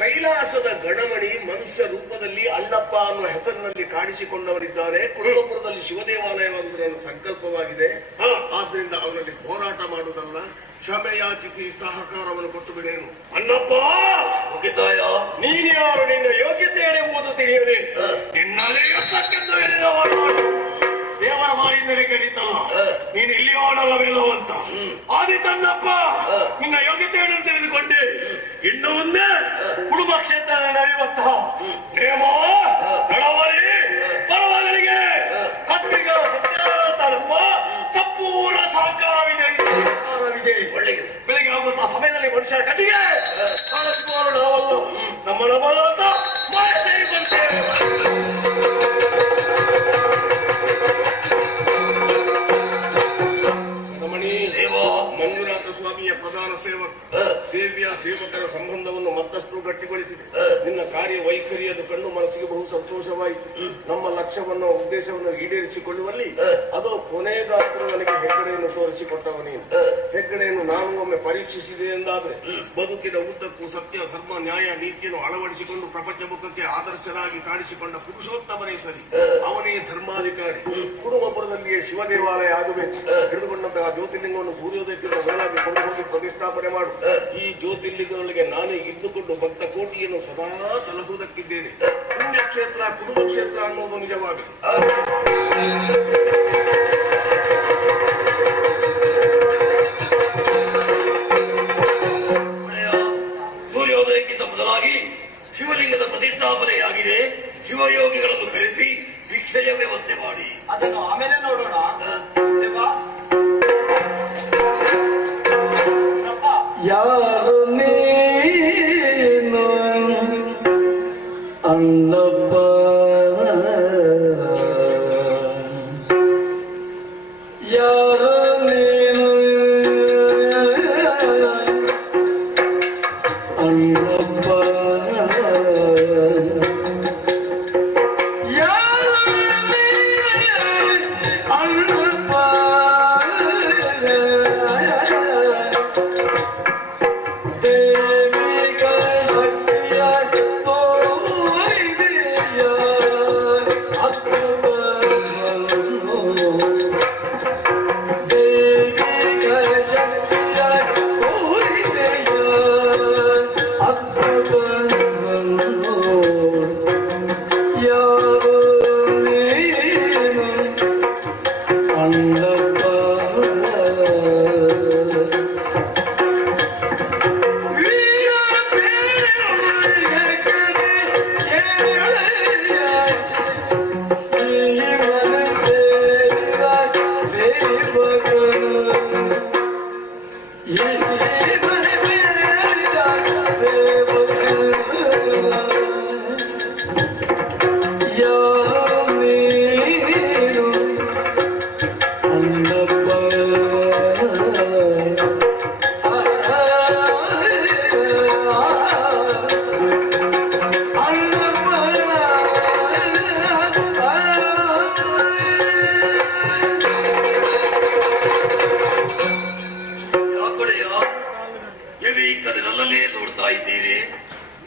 ಕೈಲಾಸದ ಗಣಮಣಿ ಮನುಷ್ಯ ರೂಪದಲ್ಲಿ ಅಣ್ಣಪ್ಪ ಅನ್ನುವ ಹೆಸರಿನಲ್ಲಿ ಕಾಣಿಸಿಕೊಂಡವರಿದ್ದಾರೆ. ಕುಡುಮಪುರದಲ್ಲಿ ಶಿವದೇವಾಲಯವೊಂದರ ಸಂಕಲ್ಪವಾಗಿದೆ. ಆದ್ರಿಂದ ಅವರಲ್ಲಿ ಹೋರಾಟ ಮಾಡುವುದಲ್ಲ, ಕ್ಷಮೆಯಾಚಿಸಿ ಸಹಕಾರವನ್ನು ಕೊಟ್ಟು ಬಿಡೇನು. ಅಣ್ಣಪ್ಪ ಮುಗಿತಾಯ, ನೀನ್ಯಾರು? ನಿನ್ನ ಯೋಗ್ಯತೆ ಎನ್ನುವುದು ತಿಳಿಯದೆ ನಿನ್ನಲ್ಲಿ ಎತ್ತಕ್ಕೆಂದು ಹೇಳಿದವನು ದೇವರ ಮಾಲಿಂದಲೇ ಕಡಿತಲ್ಲ. ನೀನು ಇಲ್ಲಿ ಆಡಲ್ಲವೆಲ್ಲವಂತ ಆದಿತನ್ನಪ್ಪ, ನಿನ್ನ ಯೋಗ್ಯತೆಯನ್ನು ತಿಳಿದುಕೊಂಡೆ. ಇನ್ನು ಮುಂದೆ ಕುಡುಂಬ ಕ್ಷೇತ್ರದ ನಡೆಯುವಂತಹ ನೇಮ ನಡವಳಿ ಪರವಾಗಳಿಗೆ ಕತ್ತಿಗ ಸತ್ಯಾನಂದ ನಮ್ಮ ಸಂಪೂರ್ಣ ಸಹಕಾರವಿದೆ. ಒಳ್ಳೆಯ ಬೆಳಿಗ್ಗೆ ಆಗುವಂತಹ ಸಮಯದಲ್ಲಿ ಮನುಷ್ಯರ ಕಟ್ಟಿಗೆ ಕಾಣಿಸುವವರು ನಾವಲ್ಲ, ನಮ್ಮ ನಮ್ಮದಂತ ಮಾಯ ಸೇರಿಕೊಂಡೇವೆ. ಮಂಜುನಾಥ ಸ್ವಾಮಿಯ ಪ್ರಧಾನ ಸೇವಕರ ಸಂಬಂಧವನ್ನು ಮತ್ತಷ್ಟು ಗಟ್ಟಿಗೊಳಿಸಿದೆ. ನಿನ್ನ ಕಾರ್ಯ ವೈಖರಿಯನ್ನು ಕಂಡು ಮನಸ್ಸಿಗೆ ಬಹು ಸಂತೋಷವಾಯಿತು. ನಮ್ಮ ಲಕ್ಷ್ಯವನ್ನು ಉದ್ದೇಶವನ್ನು ಈಡೇರಿಸಿಕೊಳ್ಳುವಲ್ಲಿ ಅದು ಕೊನೆಯದಾದರೂ ನನಗೆ ಹೆಗ್ಗಡೆಯನ್ನು ತೋರಿಸಿಕೊಟ್ಟವ ನೀನು. ಹೆಗ್ಗಡೆಯನ್ನು ನಾನು ಒಮ್ಮೆ ಪರೀಕ್ಷಿಸಿದೆ ಎಂದಾದ್ರೆ ಬದುಕಿನ ಉದ್ದಕ್ಕೂ ಸತ್ಯ, ಧರ್ಮ, ನ್ಯಾಯ, ನೀತಿಯನ್ನು ಅಳವಡಿಸಿಕೊಂಡು ಪ್ರಪಂಚ ಮುಖಕ್ಕೆ ಆದರ್ಶರಾಗಿ ಕಾಣಿಸಿಕೊಂಡ ಪುರುಷೋತ್ತಮನೇ ಸರಿ. ಅವನೇ ಧರ್ಮಾಧಿಕಾರಿ. ಕುಡುಮಪುರದಲ್ಲಿಯೇ ಶಿವ ದೇವಾಲಯ ಆಗಬೇಕು. ಹಿಡಿದುಕೊಂಡಂತಹ ಜ್ಯೋತಿರ್ಲಿಂಗವನ್ನು ಸೂರ್ಯೋದಯಕ್ಕಿಂತ ಮೇಲಾಗಿ ಕೊಂಡು ಹೋಗಿ ಪ್ರತಿಷ್ಠಾಪನೆ ಮಾಡು. ಈ ಜ್ಯೋತಿರ್ಲಿಂಗದೊಳಗೆ ನಾನೇ ಇದ್ದುಕೊಂಡು ಭಕ್ತ ಕೋಟಿಯನ್ನು ಸದಾ ಸಲಹುವುದಕ್ಕಿದ್ದೇನೆ. ಪುಣ್ಯಕ್ಷೇತ್ರ ಕುಡುಂಬ ಕ್ಷೇತ್ರ ಅನ್ನೋದು ನಿಜವಾಗಿ ಸೂರ್ಯೋದಯಕ್ಕಿಂತ ಮೊದಲಾಗಿ ಶಿವಲಿಂಗದ ಪ್ರತಿಷ್ಠಾಪನೆಯಾಗಿದೆ. ಶಿವಯೋಗಿಗಳನ್ನು ಕರೆಸಿ ಭಿಕ್ಷೆಯ ವ್ಯವಸ್ಥೆ ಮಾಡಿ ಅದನ್ನು ಆಮೇಲೆ ನೋಡೋಣ. ಯಾರು ನೀನು ಅಣ್ಣಪ್ಪ, ಯಾರು ನೀನು ಅಣ್ಣಪ್ಪ,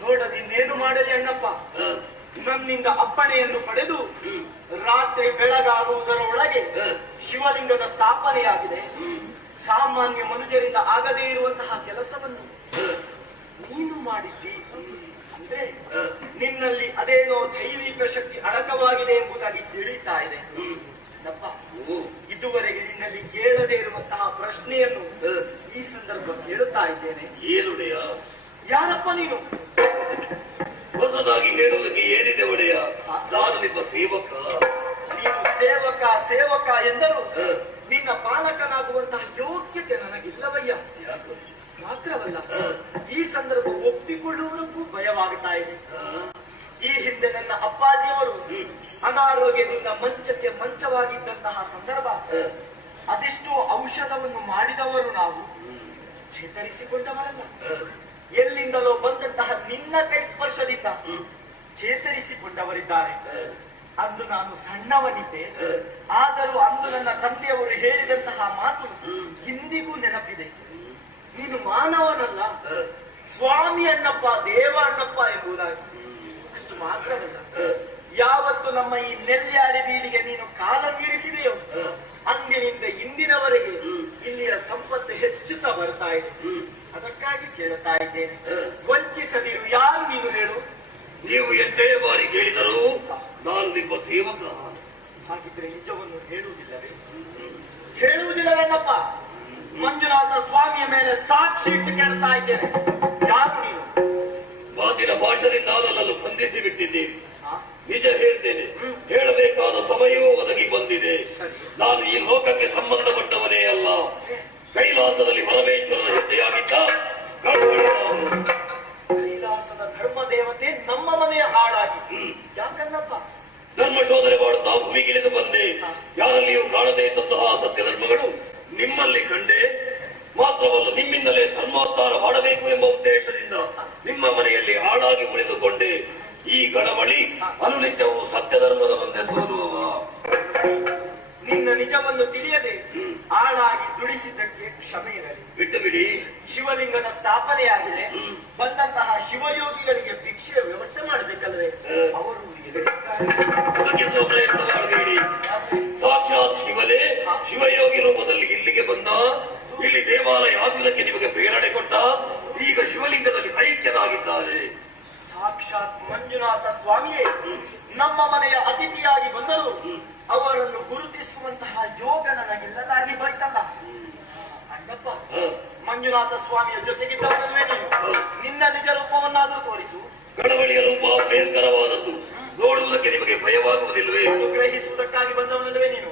ನೋಡದಿನ್ನೇನು ಮಾಡಲಿ ಅಣ್ಣಪ್ಪ. ನನ್ನಿಂದ ಅಪ್ಪಣೆಯನ್ನು ಪಡೆದು ರಾತ್ರಿ ಬೆಳಗಾಗುವುದರ ಒಳಗೆ ಶಿವಲಿಂಗದ ಸ್ಥಾಪನೆಯಾಗಿದೆ. ಸಾಮಾನ್ಯ ಮನುಷ್ಯರಿಂದ ಆಗದೇ ಇರುವಂತಹ ಕೆಲಸವನ್ನು ನೀನು ಮಾಡಿದ್ದಿ ಅಂದ್ರೆ ನಿನ್ನಲ್ಲಿ ಅದೇನೋ ದೈವಿಕ ಶಕ್ತಿ ಅಡಕವಾಗಿದೆ ಎಂಬುದಾಗಿ ತಿಳಿತಾ ಇದೆ. ಇದುವರೆಗೆ ನಿನ್ನಲ್ಲಿ ಕೇಳದೇ ಇರುವಂತಹ ಪ್ರಶ್ನೆಯನ್ನು ಈ ಸಂದರ್ಭ ಕೇಳುತ್ತಾ ಇದ್ದೇನೆ. ಏನುಡೆಯ? ಯಾರಪ್ಪ ನೀನು? ಹೊಸದಾಗಿ ಹೇಳುವುದಕ್ಕೆ ಏನಿದೆ ಒಡೆಯ? ನಾನು ನಿಮ್ಮ ಸೇವಕ. ನೀನು ಸೇವಕ ಎಂದರು ನಿನ್ನ ಪಾಲಕನಾಗುವಂತಹ ಯೋಗ್ಯತೆ ನನಗಿಲ್ಲವಯ್ಯ. ಮಾತ್ರವಲ್ಲ, ಈ ಸಂದರ್ಭ ಒಪ್ಪಿಕೊಳ್ಳುವುದಕ್ಕೂ ಭಯವಾಗುತ್ತಾ ಇದೆ. ಈ ಹಿಂದೆ ನನ್ನ ಅಪ್ಪಾಜಿಯವರು ಅನಾರೋಗ್ಯದಿಂದ ಮಂಚಕ್ಕೆ ಮಂಚವಾಗಿದ್ದಂತಹ ಸಂದರ್ಭ, ಅದೆಷ್ಟೋ ಔಷಧವನ್ನು ಮಾಡಿದವರು ನಾವು, ಚೇತರಿಸಿಕೊಂಡವರಲ್ಲ. ಎಲ್ಲಿಂದಲೋ ಬಂದಂತಹ ನಿನ್ನ ಕೈ ಸ್ಪರ್ಶದಿಂದ ಚೇತರಿಸಿಕೊಂಡವರಿದ್ದಾರೆ. ಅಂದು ನಾನು ಸಣ್ಣವನಿದ್ದೆ, ಆದರೂ ಅಂದು ನನ್ನ ತಂದೆಯವರು ಹೇಳಿದಂತಹ ಮಾತು ಇಂದಿಗೂ ನೆನಪಿದೆ. ನೀನು ಮಾನವನಲ್ಲ, ಸ್ವಾಮಿ ಅಣ್ಣಪ್ಪ, ದೇವ ಅಣ್ಣಪ್ಪ ಎಂಬುದಾಗಿ. ಅಷ್ಟು ಮಾತ್ರವಲ್ಲ, ಯಾವತ್ತು ನಮ್ಮ ಈ ನೆಲ್ಯಾಡಿ ಬೀಡಿಗೆ ನೀನು ಕಾಲ ತೀರಿಸಿದೆಯೋ ಅಂದಿನಿಂದ ಇಂದಿನವರೆಗೆ ಇಲ್ಲಿಯ ಸಂಪತ್ತು ಹೆಚ್ಚುತ್ತಾ ಬರ್ತಾ ಇದೆ. ಅದಕ್ಕಾಗಿ ಕೇಳುತ್ತಾ ಇದ್ದೇನೆ, ವಂಚಿಸದಿರು. ಯಾರು ನೀನು ಹೇಳು? ನೀವು ಎಷ್ಟೇ ಬಾರಿ ಕೇಳಿದರೂ ನಾನು ನಿಮ್ಮ ಸೇವಕ. ಹಾಗಿದ್ರೆ ನಿಜವನ್ನು ಹೇಳುವುದಿಲ್ಲವೇ? ಹೇಳುವುದಿಲ್ಲವೇನಪ್ಪ? ಮಂಜುನಾಥ ಸ್ವಾಮಿಯ ಮೇಲೆ ಸಾಕ್ಷಿ ಇಟ್ಟು ಕೇಳ್ತಾ ಇದ್ದೇನೆ, ಯಾರು ನೀನು? ಮಾತಿನ ಭಾಷದಿಂದ ನನ್ನನ್ನು ಬಂಧಿಸಿ ಬಿಟ್ಟಿದ್ದೀರಿ. ನಿಜ ಹೇಳ್ತೇನೆ, ಹೇಳಬೇಕಾದ ಸಮಯವೂ ಒದಗಿ ಬಂದಿದೆ. ನಾನು ಈ ಲೋಕಕ್ಕೆ ಸಂಬಂಧಪಟ್ಟವನೇ ಅಲ್ಲ. ಕೈಲಾಸದಲ್ಲಿ ಪರಮೇಶ್ವರನ ಜೊತೆಯಾಗಿದ್ದ ಕೈಲಾಸದ ಧರ್ಮ ದೇವತೆ ನಮ್ಮ ಮನೆಯ ಹಾಳಾಗಿ ಯಾಕನ್ನಪ್ಪ? ಧರ್ಮ ಶೋಧನೆ ಮಾಡುತ್ತಾ ಭೂಮಿಗಿಳಿದು ಬಂದೆ. ಯಾರಲ್ಲಿಯೂ ಕಾಣದೇ ಇದ್ದಂತಹ ಸತ್ಯಧರ್ಮಗಳು ನಿಮ್ಮಲ್ಲಿ ಕಂಡೆ. ಮಾತ್ರವಲ್ಲ, ನಿಮ್ಮಿಂದಲೇ ಧರ್ಮೋದ್ಧಾರ ಮಾಡಬೇಕು ಎಂಬ ಉದ್ದೇಶದಿಂದ ನಿಮ್ಮ ಮನೆಯಲ್ಲಿ ಆಳಾಗಿ ಉಳಿದುಕೊಂಡೆ. ಈ ಗಡಬಳಿ ಅನುನಿತ್ಯವೂ ಸತ್ಯಧರ್ಮದ ಮುಂದೆ ಸೋಲುವವ. ನಿನ್ನ ನಿಜವನ್ನು ತಿಳಿಯದೆ ಆಳಾಗಿ ದುಡಿಸಿದ್ದಕ್ಕೆ ಕ್ಷಮೆ ಇರಲಿ. ಬಿಟ್ಟು ಬಿಡಿ. ಶಿವಲಿಂಗದ ಸ್ಥಾಪನೆಯಾಗಿದೆ. ಬಂದಂತಹ ಶಿವಯೋಗಿಗಳಿಗೆ ಭಿಕ್ಷೆ ವ್ಯವಸ್ಥೆ ಮಾಡಬೇಕಲ್ವೇ? ಅವರು ಹುಡುಕಿಸುವ ಪ್ರಯತ್ನ ಮಾಡಬೇಡಿ. ಸಾಕ್ಷಾತ್ ಶಿವನೇ ಶಿವಯೋಗಿ ರೂಪದಲ್ಲಿ ಇಲ್ಲಿಗೆ ಬಂದ. ಇಲ್ಲಿ ದೇವಾಲಯ ಆಗುವುದಕ್ಕೆ ನಿಮಗೆ ಪ್ರೇರಣೆ ಕೊಟ್ಟ. ಈಗ ಶಿವಲಿಂಗದಲ್ಲಿ ಐಕ್ಯನಾಗಿದ್ದಾರೆ. ಸಾಕ್ಷಾತ್ ಮಂಜುನಾಥ ಸ್ವಾಮಿಯೇ ನಮ್ಮ ಮನೆಯ ಅತಿಥಿಯಾಗಿ ಬಂದರು. ಅವರನ್ನು ಗುರುತಿಸುವಂತಹ ಯೋಗ ನನಗಿಲ್ಲದಾಗಿ ಬರ್ತಲ್ಲ. ಅಣ್ಣಪ್ಪ, ಮಂಜುನಾಥ ಸ್ವಾಮಿಯ ಜೊತೆಗಿದ್ದವನಲ್ವೇ ನೀನು? ನಿನ್ನ ನಿಜ ರೂಪವನ್ನಾದರೂ ತೋರಿಸು. ಗಡಬಡಿಯ ರೂಪ ಭಯಂಕರವಾದದ್ದು. ನೋಡುವುದಕ್ಕೆ ನಿಮಗೆ ಭಯವಾಗುವುದಿಲ್ಲವೇ? ಗ್ರಹಿಸುವುದಕ್ಕಾಗಿ ಬಂದವನಲ್ವೇ ನೀನು?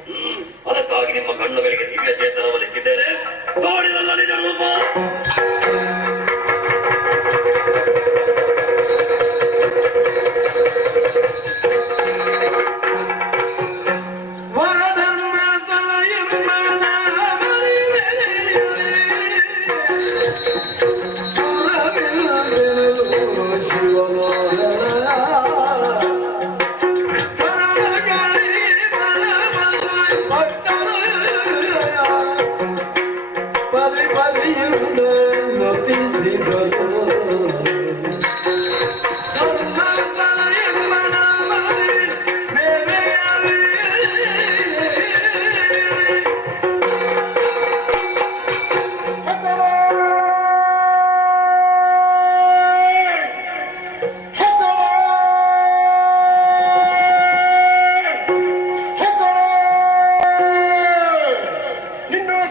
ಅದಕ್ಕಾಗಿ ನಿಮ್ಮ ಕಣ್ಣುಗಳಿಗೆ ದಿವ್ಯ ಚೇತನವನ್ನಿಟ್ಟಿದ್ದೇನೆ. ನೋಡಿದಲ್ಲ ನಿಜ ರೂಪ.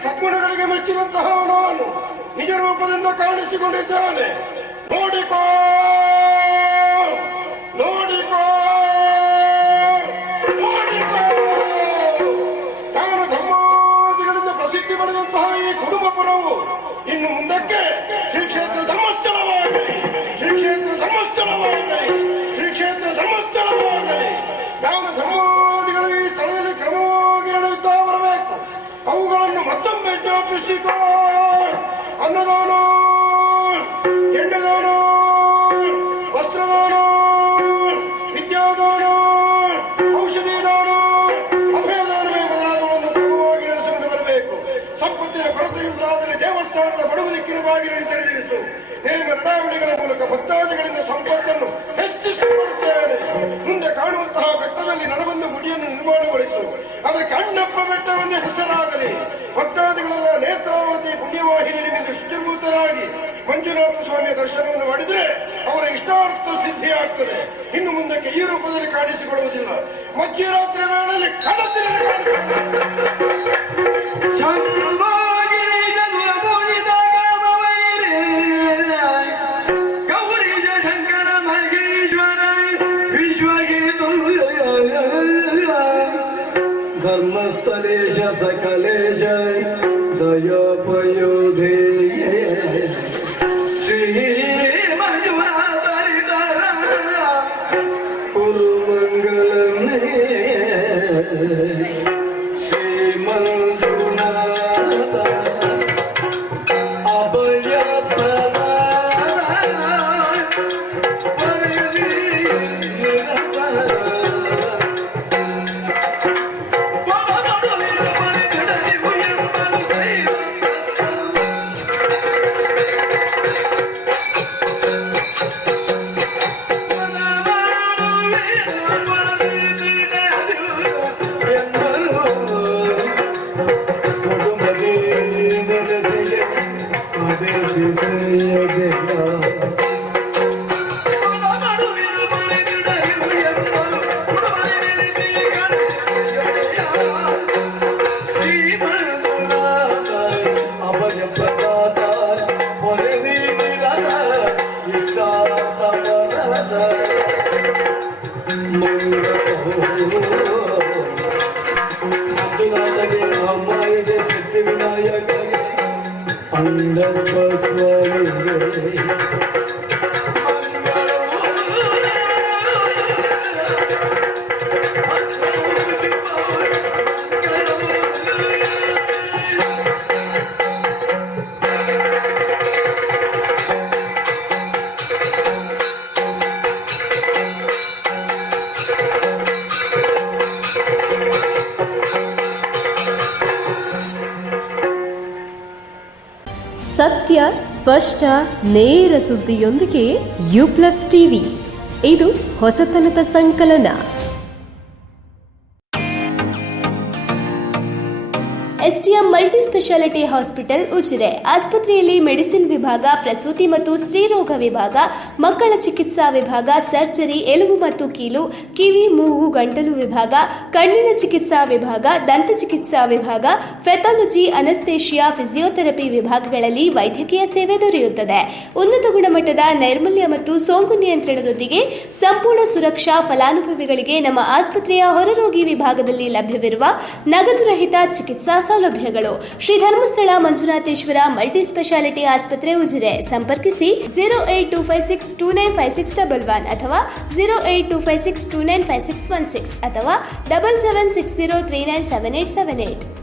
ಸದ್ಗುಣಗಳಿಗೆ ಮೆಚ್ಚಿದಂತಹ ನಾನು ನಿಜ ರೂಪದಿಂದ ಕಾಣಿಸಿಕೊಂಡಿದ್ದೇನೆ. ನೋಡಿಕೋ ನೋಡಿಕೋ ನೋಡಿಕೋ. ನಾನು ಧರ್ಮಾದಿಗಳಿಂದ ಪ್ರಸಿದ್ಧಿ ಪಡೆದಂತಹ ಈ ಕುಡುಂಬಪುರವು ಇನ್ನು ಮುಂದಕ್ಕೆ ಶ್ರೀ ಕ್ಷೇತ್ರ ಧರ್ಮಸ್ಥಳವಾಗಲಿ, ಶ್ರೀ ಕ್ಷೇತ್ರ ಧರ್ಮಸ್ಥಳವಾಗಲಿ, ಶ್ರೀ ಕ್ಷೇತ್ರ ಧರ್ಮಸ್ಥಳವಾಗಲಿ. ನಾನು ಧರ್ಮಾದಿಗಳು ಈ ಸ್ಥಳದಲ್ಲಿ ಕ್ರಮವಾಗಿ ನಡೆಯುತ್ತಾ ಬರಬೇಕು. ಅವುಗಳನ್ನು ಮತ್ತೊಮ್ಮೆ ಜ್ಞಾಪಿಸಿಕೋ. ಅನ್ನದಾನ, ಎಣ್ಣೆದಾನ, ವಸ್ತ್ರದಾನ, ವಿದ್ಯಾದಾನ, ಔಷಧಿ ದಾನ, ಅಭಯದಾನವೇ ಮೊದಲಾದವನ್ನು ಕ್ರಮವಾಗಿ ನಡೆಸಿಕೊಂಡು ಬರಬೇಕು. ಸಂಪತ್ತಿನ ಕೊರತೆಯುಂಟಾದಲ್ಲಿ ದೇವಸ್ಥಾನದ ಬಡವು ದಿಕ್ಕಿನ ಬಾಗಿಲನ್ನು ತೆರೆದಿರಿಸು. ನೇಮ ನಡಾವಳಿಗಳ ಮೂಲಕ ಭಕ್ತಾದಿಗಳಿಂದ ಸಂಪತ್ತನ್ನು ಹೆಚ್ಚಿಸಿಕೊಡುತ್ತೇನೆ. ಮುಂದೆ ಕಾಣುವಂತಹ ಬೆಟ್ಟದಲ್ಲಿ ನಡವೊಂದು ಗುಡಿಯನ್ನು ನಿರ್ಮಾಣಗೊಳಿಸು. ಅದಕ್ಕೆ ಅಣ್ಣಪ್ಪ ಬೆಟ್ಟವನ್ನೇ ಹೆಸರಾಗಲಿ. ಭಕ್ತಾದಿಗಳೆಲ್ಲ ನೇತ್ರಾವತಿ ಪುಣ್ಯವಾಹಿನಿಯಿಂದ ಶುಚಿರ್ಭೂತರಾಗಿ ಮಂಜುನಾಥ ಸ್ವಾಮಿಯ ದರ್ಶನವನ್ನು ಮಾಡಿದರೆ ಅವರ ಇಷ್ಟಾರ್ಥ ಸಿದ್ಧಿಯಾಗ್ತದೆ. ಇನ್ನು ಮುಂದಕ್ಕೆ ಈ ರೂಪದಲ್ಲಿ ಕಾಣಿಸಿಕೊಳ್ಳುವುದಿಲ್ಲ. ಮಧ್ಯರಾತ್ರಿ ವೇಳೆಯಲ್ಲಿ ಕಡತಿನ ಧರ್ಮಸ್ಥಳೇಶ ಸಕಲೇಶ ದಯೋಪಯೋಧೇ ಶ್ರೀ ಮಂಜುನಾಥರಿದರ ಕುರು ಮಂಗಲನೇ ಶ್ರೀ ಮಂಜುನಾಥ ಅಭಯ ಅಂಡಪ್ಪ ಸ್ವಾಮಿಗೆ ಸತ್ಯ, ಸ್ಪಷ್ಟ, ನೇರ ಸುದ್ದಿಯೊಂದಿಗೆ U+ ಟಿವಿ. ಇದು ಹೊಸತನದ ಸಂಕಲನ. STM multi speciality hospital Ujire ಆಸ್ಪತ್ರೆಯಲ್ಲಿ ಮೆಡಿಸಿನ್ ವಿಭಾಗ, ಪ್ರಸೂತಿ ಮತ್ತು ಸ್ತ್ರೀರೋಗ ವಿಭಾಗ, ಮಕ್ಕಳ ಚಿಕಿತ್ಸಾ ವಿಭಾಗ, ಸರ್ಜರಿ, ಎಲುಬು ಮತ್ತು ಕೀಲು, ಕಿವಿ, ಮೂಗು, ಗಂಟಲು ವಿಭಾಗ, ಕಣ್ಣಿನ ಚಿಕಿತ್ಸಾ ವಿಭಾಗ, ದಂತ ಚಿಕಿತ್ಸಾ ವಿಭಾಗ, ಫೆಥಾಲಜಿ, ಅನಸ್ತೇಷಿಯಾ, ಫಿಸಿಯೋಥೆರಪಿ ವಿಭಾಗಗಳಲ್ಲಿ ವೈದ್ಯಕೀಯ ಸೇವೆ ದೊರೆಯುತ್ತದೆ. ಉನ್ನತ ಗುಣಮಟ್ಟದ ನೈರ್ಮಲ್ಯ ಮತ್ತು ಸೋಂಕು ನಿಯಂತ್ರಣದೊಂದಿಗೆ ಸಂಪೂರ್ಣ ಸುರಕ್ಷಾ ಫಲಾನುಭವಿಗಳಿಗೆ ನಮ್ಮ ಆಸ್ಪತ್ರೆಯ ಹೊರರೋಗಿ ವಿಭಾಗದಲ್ಲಿ ಲಭ್ಯವಿರುವ ನಗದು ರಹಿತ ಚಿಕಿತ್ಸಾ ಸೌಲಭ್ಯಗಳು. ಶ್ರೀ ಧರ್ಮಸ್ಥಳ ಮಂಜುನಾಥೇಶ್ವರ ಮಲ್ಟಿ ಸ್ಪೆಷಾಲಿಟಿ ಆಸ್ಪತ್ರೆ ಉಜಿರೆ. ಸಂಪರ್ಕಿಸಿ 08256295611 ಅಥವಾ 08256295616 ಅಥವಾ 7760397878.